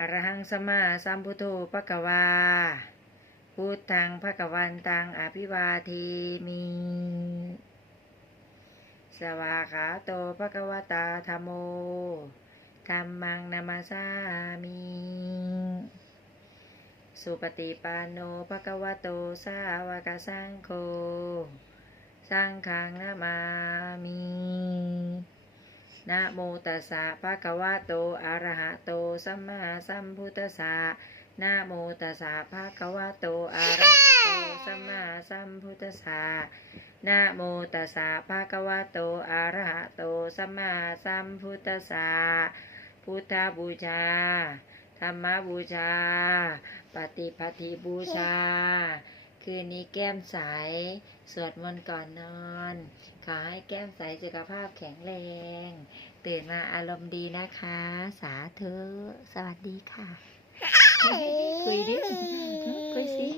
อรหังสมาสัมพุทโธปะกวา พุทธังภะกวันตังอภิวาเทมิสวาขาโตภะกวตาธรรมโมธรรมังนามาสามิสุปฏิปันโนภะกวโตสาวกสังโฆ สังฆังนามา นะโมตัสสะภะคะวะโตอะระหะโตสัมมาสัมพุทธัสสะนะโมตัสสะภะคะวะโตอะระหะโตสัมมาสัมพุทธัสสะนะโมตัสสะภะคะวะโตอะระหะโตสัมมาสัมพุทธัสสะพุทธบูชาธรรมบูชา ปฏิปฏิบูชา คืนนี้แก้มใส สวดมนต์ก่อนนอน ขอให้แก้มใสสุขภาพแข็งแรง ตื่นมาอารมณ์ดีนะคะ สาธุสวัสดีค่ะ คุยดิคุยสิ